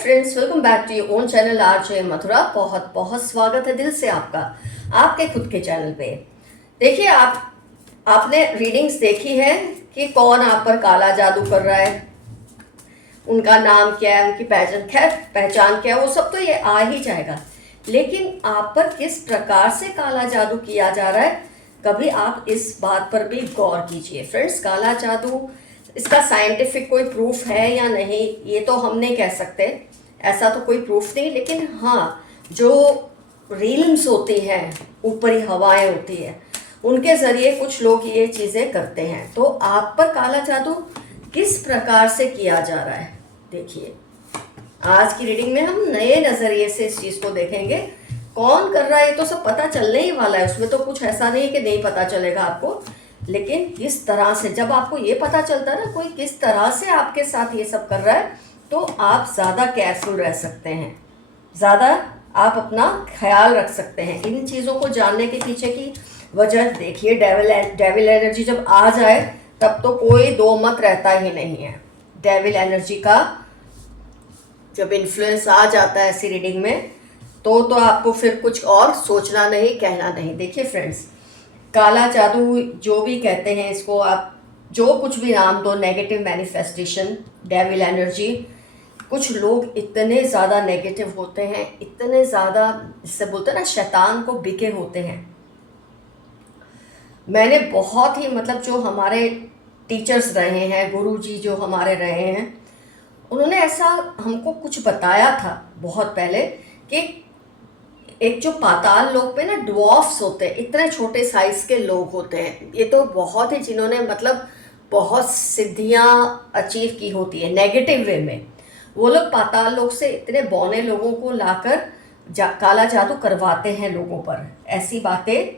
Friends, welcome back to your own channel RJ Mathura. बहुत बहुत स्वागत है दिल से आपका आपके खुद के चैनल पे। देखिए, आपने रीडिंग्स देखी है कि कौन आप पर काला जादू कर रहा है, उनका नाम क्या है, उनकी पहचान क्या है, वो सब तो ये आ ही जाएगा। लेकिन आप पर किस प्रकार से काला जादू किया जा रहा है, कभी आप इस बात पर भी गौर कीजिए। फ्रेंड्स, काला जादू, इसका साइंटिफिक कोई प्रूफ है या नहीं ये तो हम नहीं कह सकते, ऐसा तो कोई प्रूफ नहीं। लेकिन हाँ, जो रील्स होती हैं, ऊपरी हवाएं होती है, उनके ज़रिए कुछ लोग ये चीज़ें करते हैं। तो आप पर काला जादू किस प्रकार से किया जा रहा है, देखिए। आज की रीडिंग में हम नए नज़रिए से इस चीज़ को देखेंगे। कौन कर रहा है ये तो सब पता चलने ही वाला है, उसमें तो कुछ ऐसा नहीं कि नहीं पता चलेगा आपको। लेकिन किस तरह से, जब आपको ये पता चलता है ना कोई किस तरह से आपके साथ ये सब कर रहा है, तो आप ज़्यादा केयरफुल रह सकते हैं, ज़्यादा आप अपना ख्याल रख सकते हैं। इन चीज़ों को जानने के पीछे की वजह देखिए, डेविल एनर्जी जब आ जाए तब तो कोई दो मत रहता ही नहीं है। डेविल एनर्जी का जब इन्फ्लुएंस आ जाता है ऐसी रीडिंग में, तो आपको फिर कुछ और सोचना नहीं, कहना नहीं। देखिए फ्रेंड्स, काला जादू जो भी कहते हैं इसको, आप जो कुछ भी नाम दो, नेगेटिव मैनिफेस्टेशन, डेविल एनर्जी, कुछ लोग इतने ज़्यादा नेगेटिव होते हैं, इतने ज़्यादा, जिससे बोलते हैं ना शैतान को बिके होते हैं। मैंने बहुत ही जो हमारे टीचर्स रहे हैं, गुरुजी जो हमारे रहे हैं, उन्होंने ऐसा हमको कुछ बताया था बहुत पहले कि एक जो पाताल लोक पे ना ड्वार्फ्स होते हैं, इतने छोटे साइज के लोग होते हैं। ये तो बहुत ही, जिन्होंने बहुत सिद्धियां अचीव की होती है नेगेटिव वे में, वो लोग पाताल लोक से इतने बौने लोगों को लाकर काला जादू करवाते हैं लोगों पर। ऐसी बातें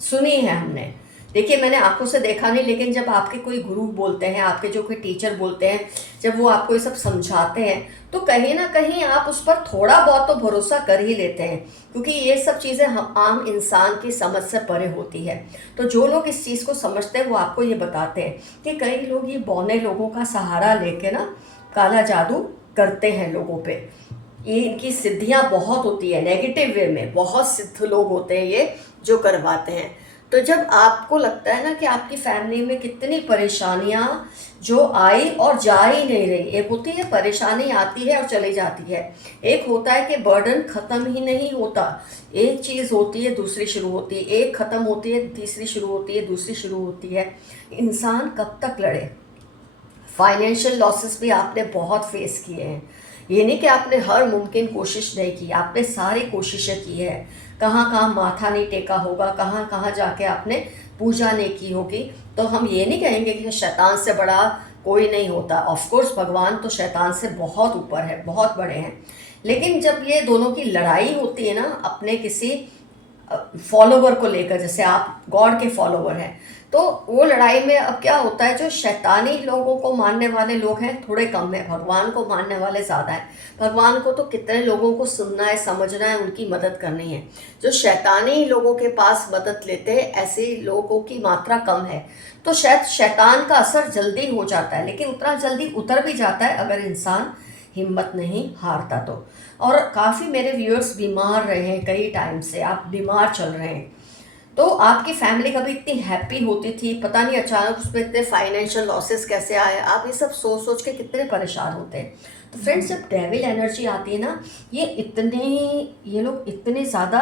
सुनी है हमने। देखिए, मैंने आंखों से देखा नहीं, लेकिन जब आपके कोई गुरु बोलते हैं, आपके जो कोई टीचर बोलते हैं, जब वो आपको ये सब समझाते हैं, तो कहीं ना कहीं आप उस पर थोड़ा बहुत तो भरोसा कर ही लेते हैं, क्योंकि ये सब चीज़ें हम आम इंसान की समझ से परे होती है। तो जो लोग इस चीज़ को समझते हैं वो आपको ये बताते हैं कि कई लोग ये बौने लोगों का सहारा लेके ना काला जादू करते हैं लोगों पे। ये इनकी सिद्धियां बहुत होती है, नेगेटिव वे में बहुत सिद्ध लोग होते हैं ये जो करवाते हैं। तो जब आपको लगता है ना कि आपकी फैमिली में कितनी परेशानियां जो आई और जा ही नहीं रही, एक होती है परेशानी आती है और चली जाती है, एक होता है कि बर्डन ख़त्म ही नहीं होता, एक चीज़ होती है दूसरी शुरू होती है, एक ख़त्म होती है तीसरी शुरू होती है, दूसरी शुरू होती है। इंसान कब तक लड़े। फाइनेंशियल लॉसेस भी आपने बहुत फेस किए हैं, ये नहीं कि आपने हर मुमकिन कोशिश नहीं की, आपने सारी कोशिशें की है। कहाँ कहाँ माथा नहीं टेका होगा, कहाँ कहाँ जाके आपने पूजा नहीं की होगी। तो हम ये नहीं कहेंगे कि शैतान से बड़ा कोई नहीं होता। ऑफ कोर्स भगवान तो शैतान से बहुत ऊपर है, बहुत बड़े हैं। लेकिन जब ये दोनों की लड़ाई होती है ना अपने किसी फॉलोवर को लेकर, जैसे आप गॉड के फॉलोवर हैं, तो वो लड़ाई में अब क्या होता है, जो शैतानी लोगों को मानने वाले लोग हैं थोड़े कम है, भगवान को मानने वाले ज़्यादा हैं। भगवान को तो कितने लोगों को सुनना है, समझना है, उनकी मदद करनी है। जो शैतानी लोगों के पास मदद लेते हैं, ऐसे लोगों की मात्रा कम है। तो शायद शैतान का असर जल्दी हो जाता है, लेकिन उतना जल्दी उतर भी जाता है अगर इंसान हिम्मत नहीं हारता तो। और काफ़ी मेरे व्यूअर्स बीमार रहे हैं कई टाइम से, आप बीमार चल रहे हैं, तो आपकी फैमिली कभी इतनी हैप्पी होती थी, पता नहीं अचानक उसमें इतने फाइनेंशियल लॉसेस कैसे आए, आप ये सब सोच सोच के कितने परेशान होते हैं। तो फ्रेंड्स, जब डेविल एनर्जी आती है ना, ये लोग इतने ज़्यादा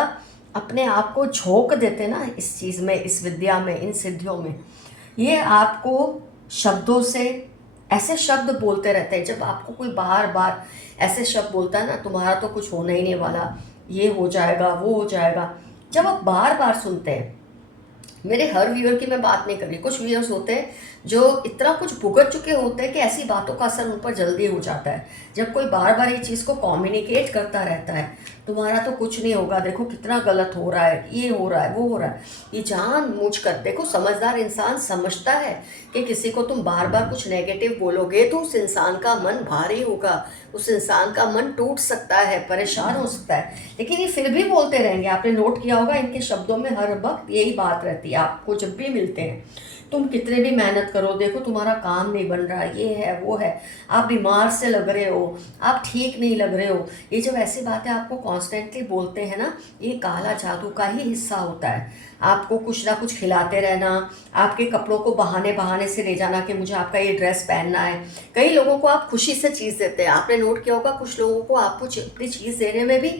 अपने आप को झोंक देते हैं ना इस चीज़ में, इस विद्या में, इन सिद्धियों में। ये आपको शब्दों से ऐसे शब्द बोलते रहते हैं, जब आपको कोई बार बार ऐसे शब्द बोलता है ना, तुम्हारा तो कुछ होने ही नहीं वाला, ये हो जाएगा, वो हो जाएगा, जब आप बार बार सुनते हैं, मेरे हर व्यूअर की मैं बात नहीं कर रही, कुछ व्यूअर्स होते हैं जो इतना कुछ भुगत चुके होते हैं कि ऐसी बातों का असर उन पर जल्दी हो जाता है। जब कोई बार बार ये चीज़ को कम्युनिकेट करता रहता है, तुम्हारा तो कुछ नहीं होगा, देखो कितना गलत हो रहा है, ये हो रहा है, वो हो रहा है। ये जानबूझ कर, देखो समझदार इंसान समझता है कि किसी को तुम बार बार कुछ नेगेटिव बोलोगे तो उस इंसान का मन भारी होगा, उस इंसान का मन टूट सकता है, परेशान हो सकता है, लेकिन ये फिर भी बोलते रहेंगे। आपने नोट किया होगा इनके शब्दों में हर वक्त यही बात रहती है। आपको जब भी मिलते हैं, तुम कितने भी मेहनत करो, देखो तुम्हारा काम नहीं बन रहा, ये है वो है, आप बीमार से लग रहे हो, आप ठीक नहीं लग रहे हो, ये जब ऐसी बातें आपको कॉन्स्टेंटली बोलते हैं ना, ये काला जादू का ही हिस्सा होता है। आपको कुछ ना कुछ खिलाते रहना, आपके कपड़ों को बहाने बहाने से ले जाना कि मुझे आपका ये ड्रेस पहनना है। कई लोगों को आप खुशी से चीज़ देते हैं, आपने नोट किया होगा कुछ लोगों को आपको अपनी चीज़ देने में भी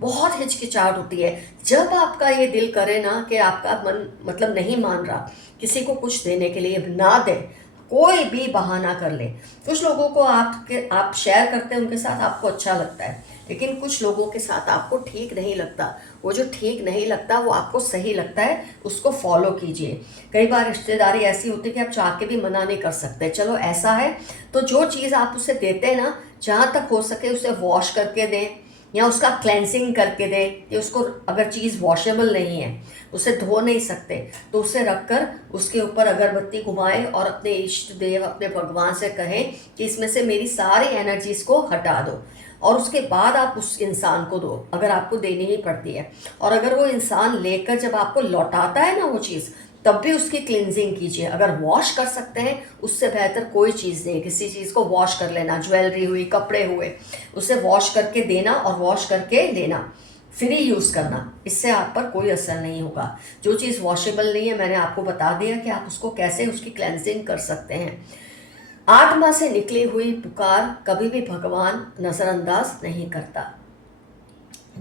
बहुत हिचकिचाहट होती है। जब आपका ये दिल करे ना कि आपका मन मतलब नहीं मान रहा किसी को कुछ देने के लिए, ना दें, कोई भी बहाना कर ले। कुछ लोगों को आप शेयर करते हैं उनके साथ, आपको अच्छा लगता है, लेकिन कुछ लोगों के साथ आपको ठीक नहीं लगता। वो जो ठीक नहीं लगता वो आपको सही लगता है, उसको फॉलो कीजिए। कई बार रिश्तेदारी ऐसी होती है कि आप चाह के भी मना नहीं कर सकते। चलो ऐसा है तो जो चीज़ आप उसे देते हैं ना, जहाँ तक हो सके उसे वॉश करके दें या उसका क्लेंजिंग करके दें। कि उसको अगर चीज़ वॉशेबल नहीं है, उसे धो नहीं सकते, तो उसे रखकर उसके ऊपर अगरबत्ती घुमाएं और अपने इष्ट देव, अपने भगवान से कहें कि इसमें से मेरी सारी एनर्जीज को हटा दो, और उसके बाद आप उस इंसान को दो, अगर आपको देनी ही पड़ती है। और अगर वो इंसान लेकर जब आपको लौटाता है ना वो चीज़, तब भी उसकी क्लिनजिंग कीजिए। अगर वॉश कर सकते हैं, उससे बेहतर कोई चीज़ नहीं। किसी चीज़ को वॉश कर लेना, ज्वेलरी हुई, कपड़े हुए, उसे वॉश करके देना और वॉश करके लेना, फ्री यूज़ करना, इससे आप पर कोई असर नहीं होगा। जो चीज़ वॉशेबल नहीं है, मैंने आपको बता दिया कि आप उसको कैसे उसकी क्लेंजिंग कर सकते हैं। आत्मा से निकली हुई पुकार कभी भी भगवान नज़रअंदाज नहीं करता,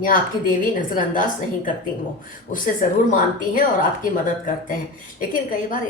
या आपकी देवी नज़रअंदाज नहीं करती। वो उससे ज़रूर मानती हैं और आपकी मदद करते हैं, लेकिन कई बार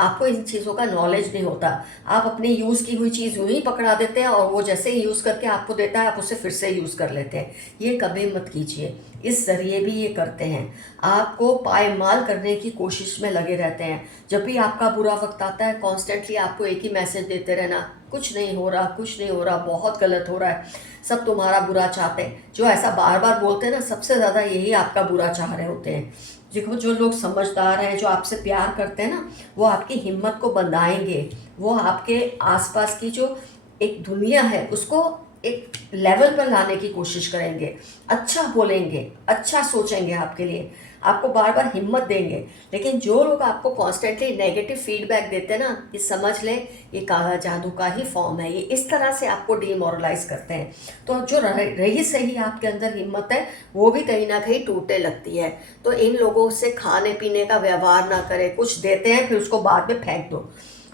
आपको इन चीज़ों का नॉलेज नहीं होता। आप अपनी यूज़ की हुई चीज़ यूँ ही पकड़ा देते हैं और वो जैसे ही यूज़ करके आपको देता है, आप उसे फिर से यूज़ कर लेते हैं। ये कभी मत कीजिए। इस ज़रिए भी ये करते हैं, आपको पायमाल करने की कोशिश में लगे रहते हैं। जब भी आपका बुरा वक्त आता है, कॉन्स्टेंटली आपको एक ही मैसेज देते रहना, कुछ नहीं हो रहा, कुछ नहीं हो रहा, बहुत गलत हो रहा है, सब तुम्हारा बुरा चाहते हैं। जो ऐसा बार बार बोलते हैं ना, सबसे ज़्यादा यही आपका बुरा चाह रहे होते हैं। देखो जो लोग समझदार हैं, जो आपसे प्यार करते हैं ना, वो आपकी हिम्मत को बंधाएंगे। वो आपके आसपास की जो एक दुनिया है उसको एक लेवल पर लाने की कोशिश करेंगे, अच्छा बोलेंगे, अच्छा सोचेंगे आपके लिए, आपको बार बार हिम्मत देंगे। लेकिन जो लोग आपको कॉन्स्टेंटली नेगेटिव फीडबैक देते हैं ना, ये समझ लें ये काला जादू का ही फॉर्म है। ये इस तरह से आपको डीमोरलाइज करते हैं। तो जो रही सही आपके अंदर हिम्मत है, वो भी कहीं ना कहीं टूटने लगती है। तो इन लोगों से खाने पीने का व्यवहार ना करें। कुछ देते हैं फिर उसको बाद में फेंक दो,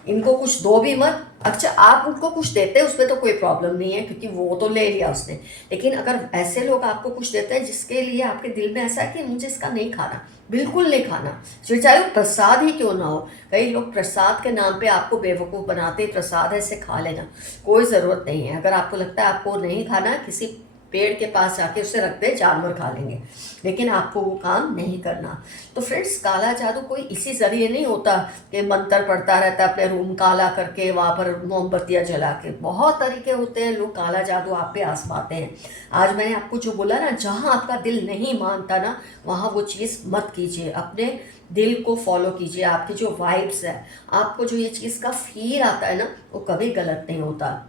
इनको कुछ दो भी मत। अच्छा आप उनको कुछ देते हैं उसमें तो कोई प्रॉब्लम नहीं है, क्योंकि वो तो ले लिया उसने। लेकिन अगर ऐसे लोग आपको कुछ देते हैं जिसके लिए आपके दिल में ऐसा है कि मुझे इसका नहीं खाना, बिल्कुल नहीं खाना, चाहे वो प्रसाद ही क्यों ना हो। कई लोग प्रसाद के नाम पे आपको बेवकूफ़ बनाते, प्रसाद है इसे खा लेना, कोई ज़रूरत नहीं है। अगर आपको लगता है आपको नहीं खाना, किसी पेड़ के पास जाके उसे रख दे, जानवर खा लेंगे, लेकिन आपको वो काम नहीं करना। तो फ्रेंड्स, काला जादू कोई इसी जरिए नहीं होता कि मंत्र पढ़ता रहता है अपने रूम काला करके, वहाँ पर मोमबत्तियाँ जला के। बहुत तरीके होते हैं, लोग काला जादू आप पे आजमाते हैं। आज मैंने आपको जो बोला ना, जहाँ आपका दिल नहीं मानता ना, वहाँ वो चीज़ मत कीजिए। अपने दिल को फॉलो कीजिए। आपकी जो वाइब्स है, आपको जो ये चीज़ का फील आता है ना, वो कभी गलत नहीं होता।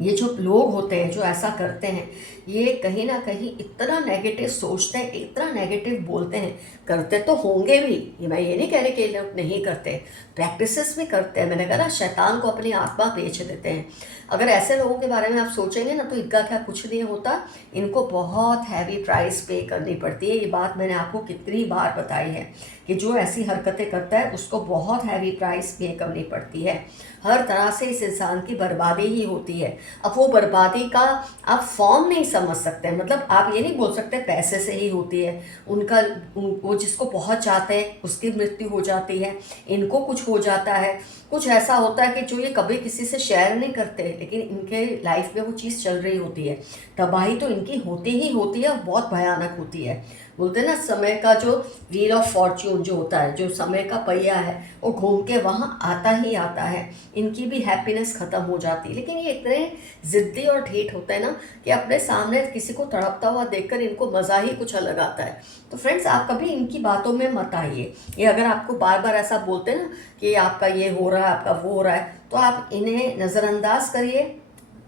ये जो लोग होते हैं जो ऐसा करते हैं, ये कहीं ना कहीं इतना नेगेटिव सोचते हैं, इतना नेगेटिव बोलते हैं, करते तो होंगे भी, ये मैं ये नहीं कह रही कि लोग नहीं करते, प्रैक्टिसेस भी करते हैं। मैंने कहा ना, शैतान को अपनी आत्मा बेच देते हैं। अगर ऐसे लोगों के बारे में आप सोचेंगे ना, तो इनका क्या कुछ नहीं होता, इनको बहुत हैवी प्राइस पे करनी पड़ती है। ये बात मैंने आपको कितनी बार बताई है कि जो ऐसी हरकतें करता है उसको बहुत हैवी प्राइस पे करनी पड़ती है। हर तरह से इस इंसान की बर्बादी ही होती है। अब वो बर्बादी का आप फॉर्म नहीं समझ सकते, मतलब आप ये नहीं बोल सकते पैसे से ही होती है। उनका वो जिसको बहुत चाहते हैं उसकी मृत्यु हो जाती है, इनको कुछ हो जाता है, कुछ ऐसा होता है कि जो ये कभी किसी से शेयर नहीं करते, लेकिन इनके लाइफ में वो चीज़ चल रही होती है। तबाही तो इनकी होती ही होती है और बहुत भयानक होती है। बोलते हैं ना, समय का जो व्हील ऑफ फॉर्च्यून जो होता है, जो समय का पहिया है, वो घूम के वहाँ आता ही आता है। इनकी भी हैप्पीनेस ख़त्म हो जाती है। लेकिन ये इतने ज़िद्दी और ढीठ होते हैं ना कि अपने सामने किसी को तड़पता हुआ देखकर इनको मज़ा ही कुछ अलग आता है। तो फ्रेंड्स, आप कभी इनकी बातों में मत आइए। ये अगर आपको बार बार ऐसा बोलते हैं ना कि आपका ये हो रहा है, आपका वो हो रहा है, तो आप इन्हें नज़रअंदाज करिए,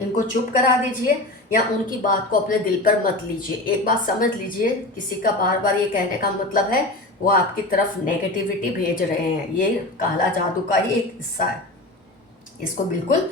इनको चुप करा दीजिए, या उनकी बात को अपने दिल पर मत लीजिए। एक बात समझ लीजिए, किसी का बार बार ये कहने का मतलब है वो आपकी तरफ नेगेटिविटी भेज रहे हैं। ये काला जादू का ही एक हिस्सा है। इसको बिल्कुल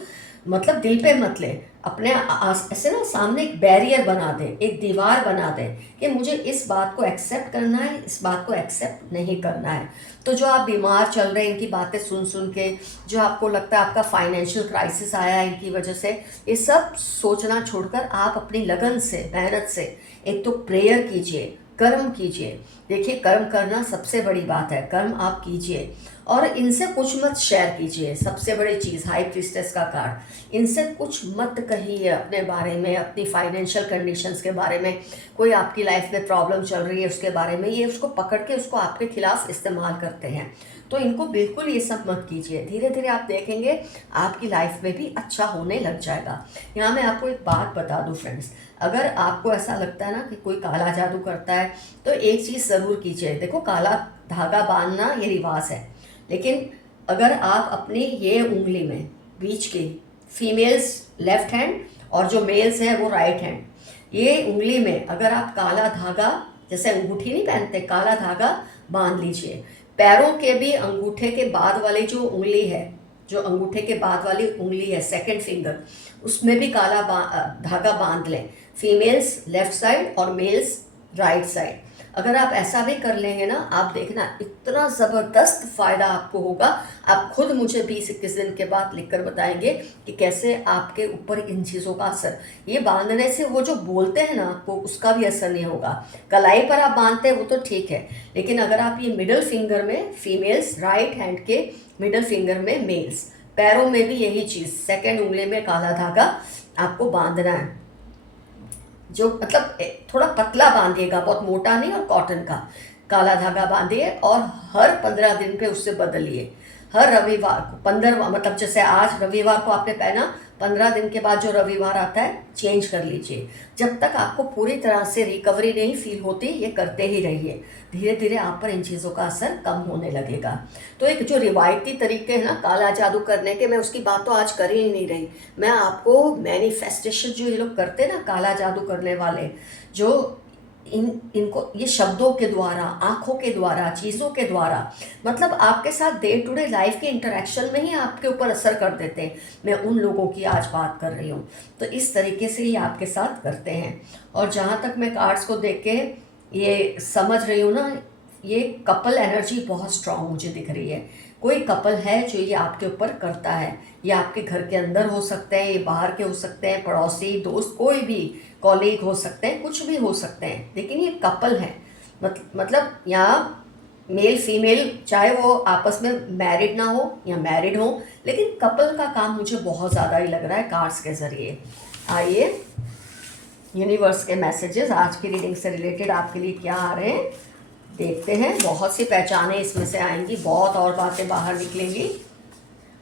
मतलब दिल पे मत ले। अपने ऐसे ना सामने एक बैरियर बना दे, एक दीवार बना दे कि मुझे इस बात को एक्सेप्ट करना है, इस बात को एक्सेप्ट नहीं करना है। तो जो आप बीमार चल रहे हैं इनकी बातें सुन सुन के, जो आपको लगता है आपका फाइनेंशियल क्राइसिस आया है इनकी वजह से, ये सब सोचना छोड़कर आप अपनी लगन से, मेहनत से एक तो प्रेयर कीजिए, कर्म कीजिए। देखिए, कर्म करना सबसे बड़ी बात है। कर्म आप कीजिए और इनसे कुछ मत शेयर कीजिए। सबसे बड़ी चीज़, हाई प्रीस्टेस का कार्ड, इनसे कुछ मत कहिए अपने बारे में, अपनी फाइनेंशियल कंडीशंस के बारे में, कोई आपकी लाइफ में प्रॉब्लम चल रही है उसके बारे में। ये उसको पकड़ के उसको आपके खिलाफ इस्तेमाल करते हैं। तो इनको बिल्कुल ये सब मत कीजिए। धीरे धीरे आप देखेंगे आपकी लाइफ में भी अच्छा होने लग जाएगा। यहाँ मैं आपको एक बात बता दूँ फ्रेंड्स, अगर आपको ऐसा लगता है ना कि कोई काला जादू करता है, तो एक चीज़ ज़रूर कीजिए। देखो, काला धागा बांधना ये रिवाज है, लेकिन अगर आप अपनी ये उंगली में बीच की, फीमेल्स लेफ्ट हैंड और जो मेल्स हैं वो राइट हैंड, ये उंगली में अगर आप काला धागा, जैसे अंगूठी नहीं पहनते, काला धागा बांध लीजिए। पैरों के भी अंगूठे के बाद वाली जो उंगली है, जो अंगूठे के बाद वाली उंगली है, सेकंड फिंगर, उसमें भी काला धागा बांध लें। फीमेल्स लेफ्ट साइड और मेल्स राइट साइड। अगर आप ऐसा भी कर लेंगे ना, आप देखना इतना ज़बरदस्त फ़ायदा आपको होगा। आप खुद मुझे 20-21 दिन के बाद लिखकर बताएंगे कि कैसे आपके ऊपर इन चीज़ों का असर। ये बांधने से वो जो बोलते हैं ना आपको, उसका भी असर नहीं होगा। कलाई पर आप बांधते हैं वो तो ठीक है, लेकिन अगर आप ये मिडल फिंगर में, फीमेल्स राइट हैंड के मिडल फिंगर में मेल्स, पैरों में भी यही चीज़, सेकेंड उंगली में काला धागा आपको बांधना है। जो मतलब थोड़ा पतला बांधिएगा, बहुत मोटा नहीं, और कॉटन का काला धागा बांधिए और हर 15 दिन पे उससे बदलिए। हर रविवार को 15, मतलब जैसे आज रविवार को आपने पहना, 15 दिन के बाद जो रविवार आता है चेंज कर लीजिए। जब तक आपको पूरी तरह से रिकवरी नहीं फील होती, ये करते ही रहिए। धीरे धीरे आप पर इन चीज़ों का असर कम होने लगेगा। तो एक जो रिवायती तरीके हैं ना काला जादू करने के, मैं उसकी बात तो आज कर ही नहीं रही। मैं आपको मैनिफेस्टेशन जो ये लोग करते हैं ना, काला जादू करने वाले, जो इनको ये शब्दों के द्वारा, आँखों के द्वारा, चीज़ों के द्वारा, मतलब आपके साथ डे टू डे लाइफ के इंटरेक्शन में ही आपके ऊपर असर कर देते हैं। मैं उन लोगों की आज बात कर रही हूँ। तो इस तरीके से ये आपके साथ करते हैं। और जहाँ तक मैं कार्ड्स को देख के ये समझ रही हूँ ना, ये कपल एनर्जी बहुत स्ट्रांग मुझे दिख रही है। कोई कपल है जो ये आपके ऊपर करता है। ये आपके घर के अंदर हो सकते हैं, ये बाहर के हो सकते हैं, पड़ोसी, दोस्त, कोई भी कॉलीग हो सकते हैं, कुछ भी हो सकते हैं, लेकिन ये कपल है। मतलब यहाँ मेल फीमेल, चाहे वो आपस में मैरिड ना हो या मैरिड हो, लेकिन कपल का काम मुझे बहुत ज़्यादा ही लग रहा है कार्ड्स के ज़रिए। आइए, यूनिवर्स के मैसेजेस आज की रीडिंग से रिलेटेड आपके लिए क्या आ रहे हैं देखते हैं। बहुत सी पहचानें इसमें से आएंगी, बहुत और बातें बाहर निकलेंगी।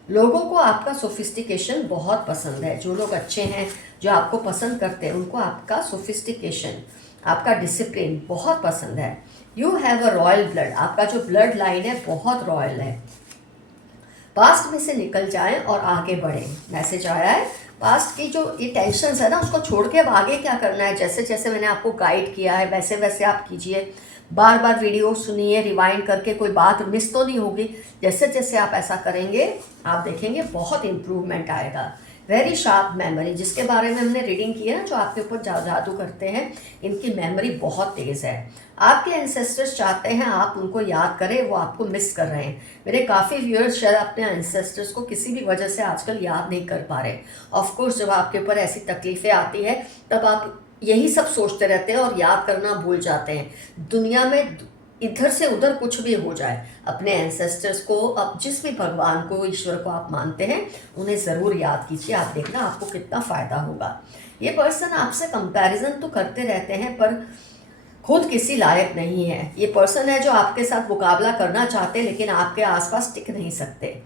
लोगों को आपका सोफिस्टिकेशन बहुत पसंद है। जो लोग अच्छे हैं, जो आपको पसंद करते हैं, उनको आपका सोफिस्टिकेशन, आपका डिसिप्लिन बहुत पसंद है। You have a royal blood, आपका जो ब्लड लाइन है बहुत रॉयल है। पास्ट में से निकल जाएं और आगे बढ़ें, मैसेज आया है। पास्ट की जो ये टेंशन है ना, उसको छोड़ के अब आगे क्या करना है, जैसे जैसे मैंने आपको गाइड किया है वैसे वैसे आप कीजिए। बार बार वीडियो सुनिए, रिवाइंड करके, कोई बात मिस तो नहीं होगी। जैसे जैसे आप ऐसा करेंगे आप देखेंगे बहुत इम्प्रूवमेंट आएगा। वेरी शार्प मेमोरी, जिसके बारे में हमने रीडिंग की है ना, जो आपके ऊपर जादू करते हैं, इनकी मेमोरी बहुत तेज़ है। आपके एंसेस्टर्स चाहते हैं आप उनको याद करें, वो आपको मिस कर रहे हैं। मेरे काफ़ी व्यूअर्स शायद अपने एंसेस्टर्स को किसी भी वजह से आजकल याद नहीं कर पा रहे। ऑफकोर्स जब आपके ऊपर ऐसी तकलीफ़ें आती है तब आप यही सब सोचते रहते हैं और याद करना भूल जाते हैं। दुनिया में इधर से उधर कुछ भी हो जाए, अपने एंसेस्टर्स को, अब जिस भी भगवान को, ईश्वर को आप मानते हैं, उन्हें ज़रूर याद कीजिए। आप देखना आपको कितना फ़ायदा होगा। ये पर्सन आपसे कंपैरिजन तो करते रहते हैं, पर खुद किसी लायक नहीं है। ये पर्सन है जो आपके साथ मुकाबला करना चाहते हैं लेकिन आपके आसपास टिक नहीं सकते।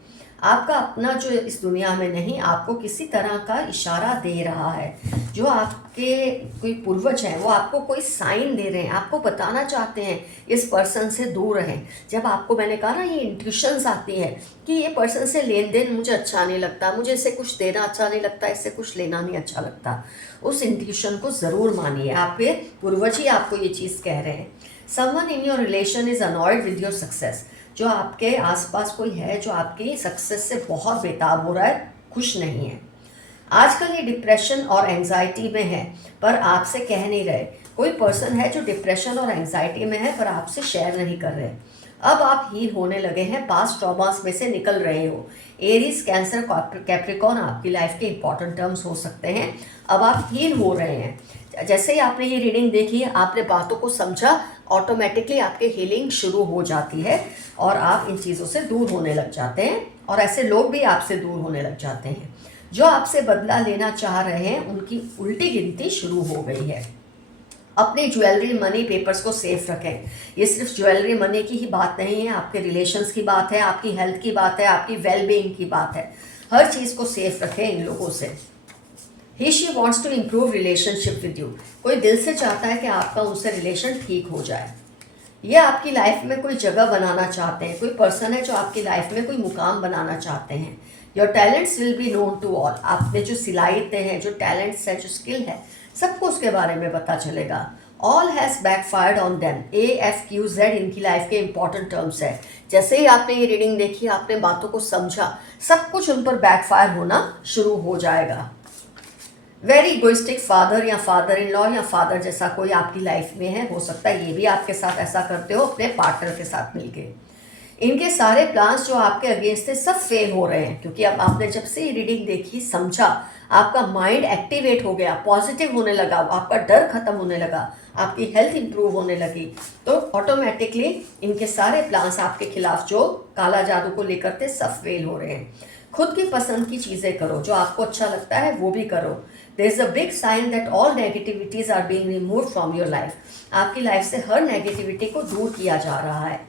आपका अपना जो इस दुनिया में नहीं, आपको किसी तरह का इशारा दे रहा है। जो आपके कोई पूर्वज हैं वो आपको कोई साइन दे रहे हैं, आपको बताना चाहते हैं इस पर्सन से दूर रहें। जब आपको मैंने कहा ना ये इंट्यूशंस आती है कि ये पर्सन से लेन देन मुझे अच्छा नहीं लगता, मुझे इससे कुछ देना अच्छा नहीं लगता, इससे कुछ लेना नहीं अच्छा लगता, उस इंट्यूशन को ज़रूर मानिए। आपके पूर्वज ही आपको ये चीज़ कह रहे हैं। Someone in your relation is annoyed with your success. जो आपके आसपास कोई है जो आपकी सक्सेस से बहुत बेताब हो रहा है, खुश नहीं है। आजकल ये डिप्रेशन और एंजाइटी में है पर आपसे कह नहीं रहे। कोई पर्सन है जो डिप्रेशन और एंजाइटी में है पर आपसे शेयर नहीं कर रहे। अब आप हील होने लगे हैं, पास्ट ट्रॉमास में से निकल रहे हो। एरीज, कैंसर, कैप्रिकॉर्न आपकी लाइफ के इंपॉर्टेंट टर्म्स हो सकते हैं। अब आप हील हो रहे हैं। जैसे ही आपने ये रीडिंग देखी, आपने बातों को समझा, ऑटोमेटिकली आपकी हीलिंग शुरू हो जाती है और आप इन चीज़ों से दूर होने लग जाते हैं और ऐसे लोग भी आपसे दूर होने लग जाते हैं। जो आपसे बदला लेना चाह रहे हैं उनकी उल्टी गिनती शुरू हो गई है। अपने ज्वेलरी, मनी, पेपर्स को सेफ रखें। ये सिर्फ ज्वेलरी, मनी की ही बात नहीं है, आपके रिलेशंस की बात है, आपकी हेल्थ की बात है, आपकी वेलबींग की बात है। हर चीज़ को सेफ रखें इन लोगों से। He she wants to improve relationship with you. कोई दिल से चाहता है कि आपका उनसे रिलेशन ठीक हो जाए। ये आपकी लाइफ में कोई जगह बनाना चाहते हैं। कोई पर्सन है जो आपकी लाइफ में कोई मुकाम बनाना चाहते हैं। Your talents will be known to all. आपने जो सिलाइतें हैं, जो टैलेंट्स है, जो स्किल है, सबको उसके बारे में पता चलेगा। All has backfired on them. AFQZ इनकी लाइफ के इंपॉर्टेंट टर्म्स है। जैसे ही आपने ये रीडिंग देखी, आपने बातों को समझा, सब कुछ उन पर बैकफायर होना शुरू हो जाएगा। वेरी इगोइस्टिक फादर या फादर इन लॉ या फादर जैसा कोई आपकी लाइफ में है, हो सकता है ये भी आपके साथ ऐसा करते हो अपने पार्टनर के साथ मिलके। इनके सारे प्लान्स जो आपके अगेंस्ट थे सब फेल हो रहे हैं क्योंकि अब आपने जब से ये रीडिंग देखी, समझा, आपका माइंड एक्टिवेट हो गया, पॉजिटिव होने लगा, आपका डर खत्म होने लगा, आपकी हेल्थ इंप्रूव होने लगी, तो ऑटोमेटिकली इनके सारे प्लान्स आपके खिलाफ जो काला जादू को लेकर थे सब फेल हो रहे हैं। खुद की पसंद की चीज़ें करो, जो आपको अच्छा लगता है वो भी करो। There is a big sign that all negativities are being removed from your life. आपकी लाइफ से हर नेगेटिविटी को दूर किया जा रहा है।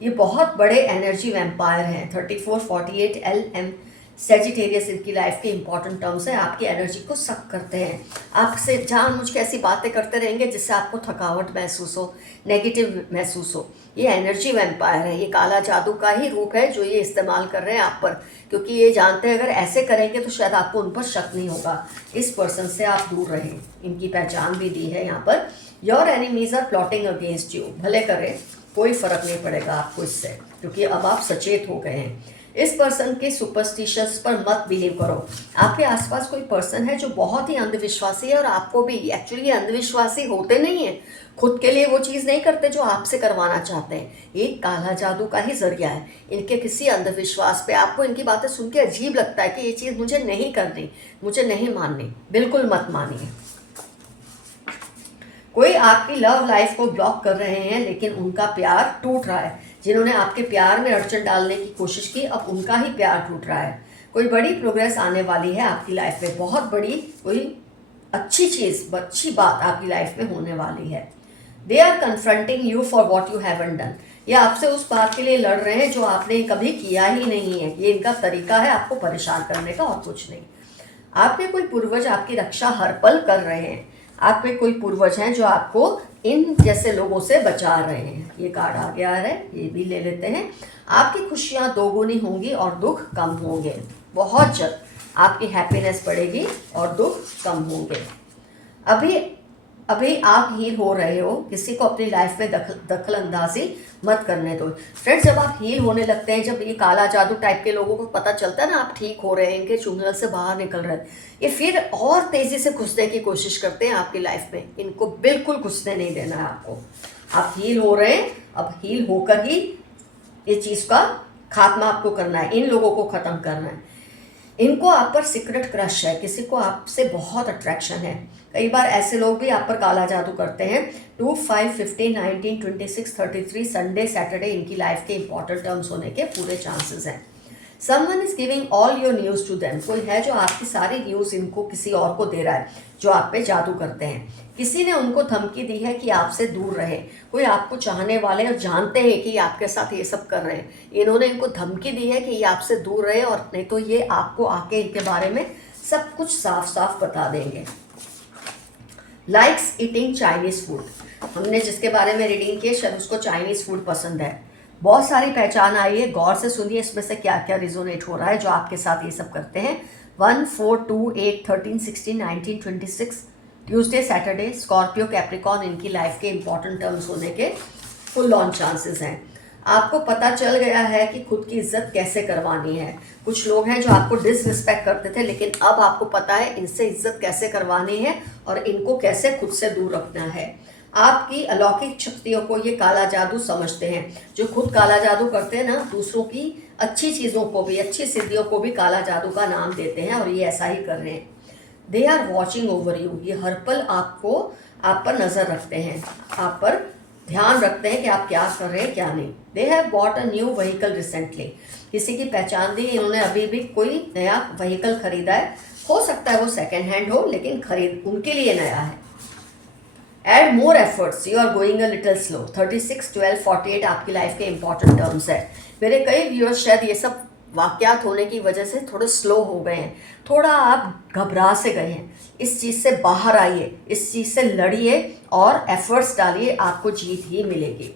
ये बहुत बड़े एनर्जी वैम्पायर हैं। 34, 48 LM सेजिटेरियस इनकी लाइफ के इंपॉर्टेंट टर्म्स हैं। आपकी एनर्जी को सक करते हैं, आपसे जानबूझ के ऐसी बातें करते रहेंगे जिससे आपको थकावट महसूस हो, नेगेटिव महसूस हो। ये एनर्जी वैम्पायर है, ये काला जादू का ही रूप है जो ये इस्तेमाल कर रहे हैं आप पर, क्योंकि ये जानते हैं अगर ऐसे करेंगे तो शायद आपको उन पर शक नहीं होगा। इस पर्सन से आप दूर रहें। इनकी पहचान भी दी है यहाँ पर। Your enemies are plotting against you. भले करें, कोई फ़र्क नहीं पड़ेगा आपको इससे, क्योंकि अब आप सचेत हो गए हैं। इस पर्सन के सुपरस्टिशंस पर मत बिलीव करो। आपके आसपास कोई पर्सन है जो बहुत ही अंधविश्वासी है और आपको भी। एक्चुअली अंधविश्वासी होते नहीं हैं, खुद के लिए वो चीज़ नहीं करते जो आपसे करवाना चाहते हैं। एक काला जादू का ही जरिया है। इनके किसी अंधविश्वास पे आपको इनकी बातें सुन के अजीब लगता है कि ये चीज़ मुझे नहीं करनी, मुझे नहीं माननी, बिल्कुल मत मानिए। कोई आपकी लव लाइफ को ब्लॉक कर रहे हैं लेकिन उनका प्यार टूट रहा है। जिन्होंने आपके प्यार में अड़चन डालने की कोशिश की, अब उनका ही प्यार टूट रहा है। कोई बड़ी प्रोग्रेस आने वाली है आपकी लाइफ में, बहुत बड़ी कोई अच्छी चीज़, अच्छी बात आपकी लाइफ में होने वाली है। They are confronting you for what you haven't done. ये आपसे उस बात के लिए लड़ रहे हैं जो आपने कभी किया ही नहीं है। ये इनका तरीका है आपको परेशान करने का और कुछ नहीं। आपके कोई पूर्वज आपकी रक्षा हर पल कर रहे हैं। आपके कोई पूर्वज हैं जो आपको इन जैसे लोगों से बचा रहे हैं। ये कार्ड आ गया है, ये भी ले लेते हैं। आपकी खुशियाँ दोगुनी होंगी और दुख कम होंगे। बहुत जल्द आपकी हैप्पीनेस बढ़ेगी और दुख कम होंगे। अभी आप हील हो रहे हो। किसी को अपनी लाइफ में दखल अंदाजी मत करने दो। फ्रेंड्स, जब आप हील होने लगते हैं, जब ये काला जादू टाइप के लोगों को पता चलता है ना आप ठीक हो रहे हैं, इनके चुंगल से बाहर निकल रहे हैं, ये फिर और तेज़ी से घुसने की कोशिश करते हैं आपकी लाइफ में। इनको बिल्कुल घुसने नहीं देना है आपको। आप हील हो रहे हैं, अब हील होकर ही ये चीज़ का खात्मा आपको करना है, इन लोगों को ख़त्म करना है। इनको आप पर सीक्रेट क्रश है, किसी को आपसे बहुत अट्रैक्शन है। कई बार ऐसे लोग भी आप पर काला जादू करते हैं। 2, 5, 15, 19, 26, 33 संडे सैटरडे इनकी लाइफ के इंपॉर्टेंट टर्म्स होने के पूरे चांसेस हैं। Someone is giving all your news to them, कोई है जो आपकी सारी न्यूज़ इनको किसी और को दे रहा है जो आप पे जादू करते हैं। किसी ने उनको धमकी दी है कि आपसे दूर रहे, कोई आपको चाहने वाले और जानते हैं कि आपके साथ ये सब कर रहे हैं, इन्होंने इनको धमकी दी है कि ये आपसे दूर रहे, और नहीं तो ये आपको आके इनके बारे में सब कुछ साफ साफ बता देंगे। लाइक्स ईटिंग चाइनीज़ फूड, हमने जिसके बारे में रीडिंग की शायद उसको चाइनीज़ फूड पसंद है। बहुत सारी पहचान आई है, गौर से सुनिए इसमें से क्या क्या रिजोनेट हो रहा है जो आपके साथ ये सब करते हैं। 1, 4, 2, 8, 13, 16, 19, 26, ट्यूसडे सैटरडे, स्कॉर्पियो कैप्रिकॉन, इनकी लाइफ के इंपॉर्टेंट टर्म्स होने के फुल ऑन चांसेस हैं। आपको पता चल गया है कि खुद की इज्जत कैसे करवानी है। कुछ लोग हैं जो आपको डिसरिस्पेक्ट करते थे, लेकिन अब आपको पता है इनसे इज्जत कैसे करवानी है और इनको कैसे खुद से दूर रखना है। आपकी अलौकिक शक्तियों को ये काला जादू समझते हैं। जो खुद काला जादू करते हैं ना, दूसरों की अच्छी चीज़ों को भी, अच्छी सिद्धियों को भी काला जादू का नाम देते हैं, और ये ऐसा ही कर रहे हैं। They are watching over you, ये हर पल आप पर नज़र रखते हैं, आप पर ध्यान रखते हैं कि आप क्या कर रहे हैं क्या नहीं। They have bought a new vehicle recently, किसी की पहचान दी, इन्होंने अभी भी कोई नया व्हीकल खरीदा है, हो सकता है वो सेकेंड हैंड हो, लेकिन खरीद उनके लिए नया है। Add more efforts, you are going a little slow. 36, 12, 48 आपकी लाइफ के इंपॉर्टेंट टर्म्स है। मेरे कई व्यूअर्स शायद ये सब वाकयात होने की वजह से थोड़े स्लो हो गए हैं, थोड़ा आप घबरा से गए हैं। इस चीज़ से बाहर आइए, इस चीज़ से लड़िए और एफर्ट्स डालिए, आपको जीत ही मिलेगी।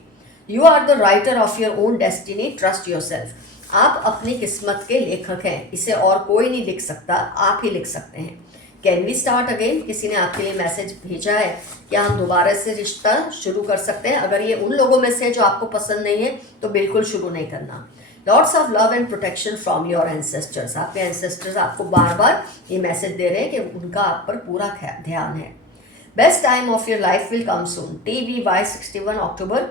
You are the writer of your own destiny, trust yourself. आप अपनी किस्मत के लेखक हैं, इसे और कोई नहीं लिख सकता, आप ही लिख सकते हैं। कैन वी स्टार्ट अगेन, किसी ने आपके लिए मैसेज भेजा है, क्या हम दोबारा से रिश्ता शुरू कर सकते हैं? अगर ये उन लोगों में से जो आपको पसंद नहीं है तो बिल्कुल शुरू नहीं करना। Lots of love and protection from your ancestors, आपके एंसेस्टर्स आपको बार बार ये मैसेज दे रहे हैं कि उनका आप पर पूरा ध्यान है। Best time of your life will come soon, TVY 61 अक्टूबर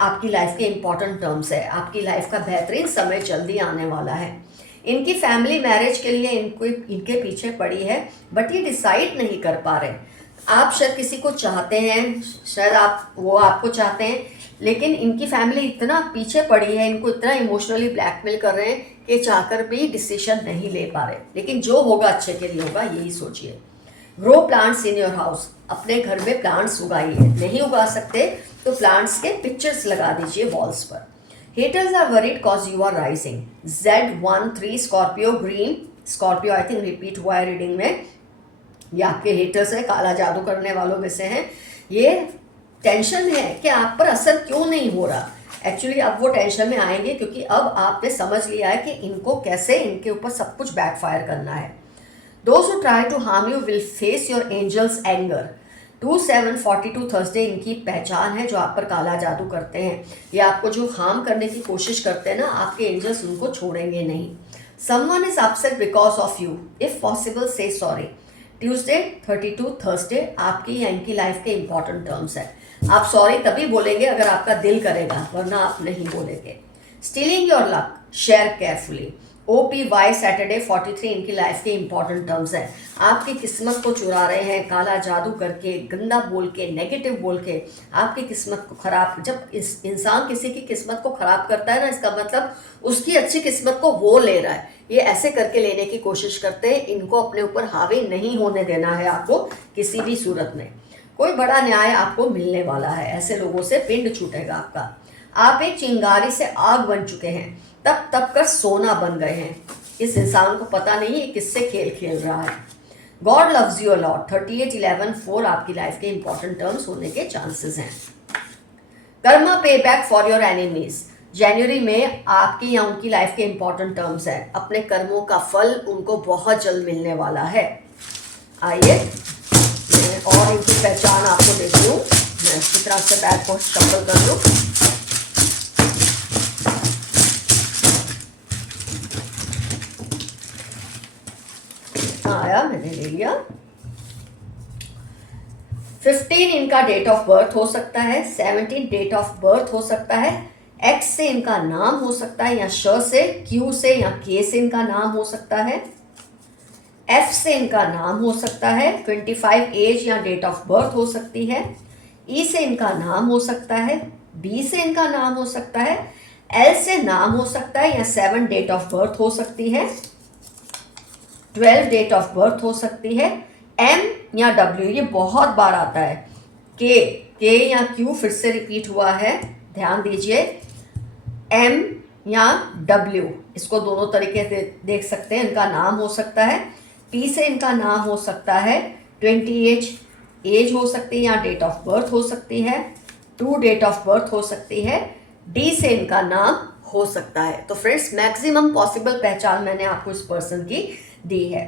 आपकी लाइफ के इंपॉर्टेंट टर्म्स है। आपकी लाइफ का बेहतरीन समय जल्दी आने वाला है। इनकी फैमिली मैरिज के लिए इनके पीछे पड़ी है, बट ये डिसाइड नहीं कर पा रहे। आप शायद किसी को चाहते हैं, शायद वो आपको चाहते हैं, लेकिन इनकी फैमिली इतना पीछे पड़ी है, इनको इतना इमोशनली ब्लैकमेल कर रहे हैं कि चाहकर भी डिसीजन नहीं ले पा रहे। लेकिन जो होगा अच्छे के लिए होगा, यही सोचिए। Grow plants in your house, अपने घर में प्लांट्स उगाइए। नहीं उगा सकते तो प्लांट्स के पिक्चर्स लगा दीजिए वॉल्स पर। Haters are worried cause you are rising. Z13 Scorpio green, Scorpio I think repeat हुआ है रीडिंग में। ये आपके हेटर्स है, काला जादू करने वालों में से हैं। ये टेंशन है कि आप पर असर क्यों नहीं हो रहा। एक्चुअली अब वो टेंशन में आएंगे क्योंकि अब आपने समझ लिया है कि इनको कैसे इनके ऊपर सब कुछ बैकफायर करना है। Those who try to harm you will face your angels anger. 2742 Thursday इनकी पहचान है, जो आप पर काला जादू करते हैं। ये आपको जो हार्म करने की कोशिश करते हैं ना, आपके एंजल्स उनको छोड़ेंगे नहीं। Someone is upset because of you, if possible से सॉरी। ट्यूसडे 32 थर्सडे आपकी या इनकी लाइफ के इंपॉर्टेंट टर्म्स है। आप सॉरी तभी बोलेंगे अगर आपका दिल करेगा, वरना आप नहीं बोलेंगे। Stealing your luck, share carefully. OPY Saturday 43 इनकी लाइफ के इंपॉर्टेंट टर्म्स हैं। आपकी किस्मत को चुरा रहे हैं काला जादू करके, गंदा बोल के, नेगेटिव बोल के आपकी किस्मत को खराब। जब इस इंसान किसी की किस्मत को खराब करता है ना, इसका मतलब उसकी अच्छी किस्मत को वो ले रहा है। ये ऐसे करके लेने की कोशिश करते हैं। इनको अपने ऊपर हावी नहीं होने देना है आपको किसी भी सूरत में। कोई बड़ा न्याय आपको मिलने वाला है, ऐसे लोगों से पिंड छूटेगा आपका। आप एक चिंगारी से आग बन चुके हैं, तब कर सोना बन गए हैं। इस इंसान को पता नहीं है किससे खेल खेल रहा है। God loves you a lot, 38, 11, 4 आपकी लाइफ के इंपॉर्टेंट टर्म्स होने के चांसेस हैं। कर्मा पे बैक फॉर योर एनिमीज, जनवरी में आपकी या उनकी लाइफ के इंपॉर्टेंट टर्म्स हैं। अपने कर्मों का फल उनको बहुत जल्द मिलने वाला है। आइए मैं और इनकी पहचान आपको देती हूँ। मैं इसी तरह से बैग को शफल कर लूँ। आया, मैंने ले लिया। 15 इनका डेट ऑफ बर्थ हो सकता है, 17 डेट ऑफ बर्थ हो सकता है, X से इनका नाम हो सकता है, या श से, Q से या K से इनका नाम हो सकता है, F से इनका नाम हो सकता है, 25 एज या डेट ऑफ बर्थ हो सकती है, E से इनका नाम हो सकता है, B से इनका नाम हो सकता है, L से नाम हो सकता है, या 7 डेट ऑफ बर्थ हो सकती है, 12 डेट ऑफ बर्थ हो सकती है, M या W, ये बहुत बार आता है, K या Q फिर से रिपीट हुआ है, ध्यान दीजिए, M या W, इसको दोनों तरीके से देख सकते हैं, इनका नाम हो सकता है, T से इनका नाम हो सकता है, 20 एज हो सकती है या डेट ऑफ बर्थ हो सकती है, 2 डेट ऑफ बर्थ हो सकती है, D से इनका नाम हो सकता है। तो फ्रेंड्स मैक्सिमम पॉसिबल पहचान मैंने आपको इस पर्सन की दी है।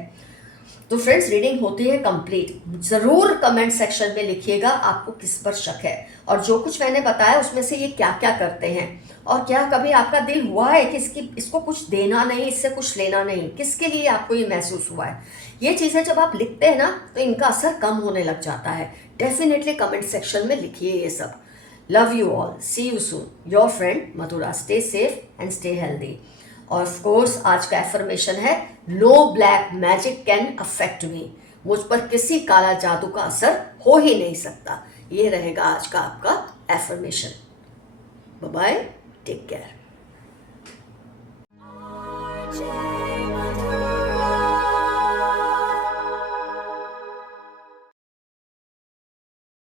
तो फ्रेंड्स रीडिंग होती है कंप्लीट। ज़रूर कमेंट सेक्शन में लिखिएगा आपको किस पर शक है, और जो कुछ मैंने बताया उसमें से ये क्या क्या करते हैं, और क्या कभी आपका दिल हुआ है कि इसको कुछ देना नहीं, इससे कुछ लेना नहीं, किसके लिए आपको ये महसूस हुआ है। ये चीज़ें जब आप लिखते हैं ना तो इनका असर कम होने लग जाता है। डेफिनेटली कमेंट सेक्शन में लिखिए ये सब। Love you all, see you soon, your friend Madhura. Stay safe and stay healthy. और ऑफ कोर्स आज का एफर्मेशन है, no black magic can affect me, मुझ पर किसी काला जादू का असर हो ही नहीं सकता। ये रहेगा आज का आपका affirmation. Bye bye, take care.